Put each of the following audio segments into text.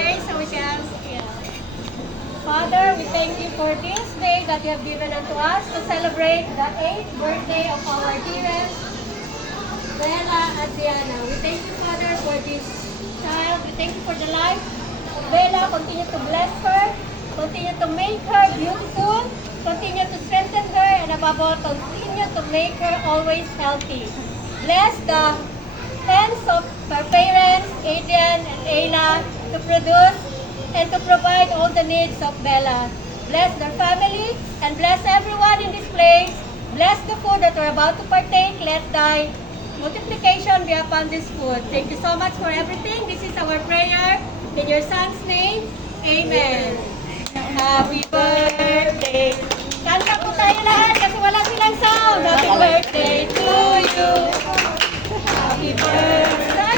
pray so we can. Yeah. Father, we thank you for this day that you have given unto us to celebrate the 8th birthday of our dearest Bella Adriana. We thank you, Father, for this child. We thank you for the life of Bella. Continue to bless her. Continue to make her beautiful. Continue to strengthen her. And above all, continue to make her always healthy. Bless the hands of her parents, Adrian and Ayla, to produce and to provide all the needs of Bella. Bless their family and bless everyone in this place. Bless the food that we're about to partake. Let thy multiplication be upon this food. Thank you so much for everything. This is our prayer. In your son's name, amen. Happy birthday. Kanta po tayo lahat kasi wala silang sound. Happy birthday to you. Happy birthday.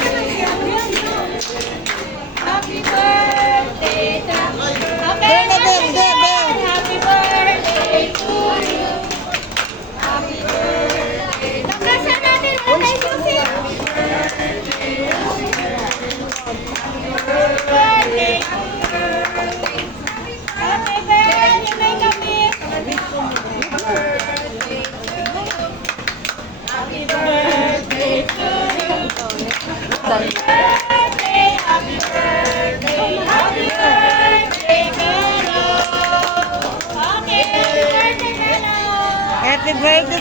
Happy birthday to you. Okay, happy birthday to you. Happy birthday. Nakasan natin ang susi. Happy birthday. Happy birthday, may kami. Happy birthday to you. Happy birthday to you. Happy birthday, happy birthday, happy birthday, Bella. Okay, happy birthday, Bella. Happy birthday.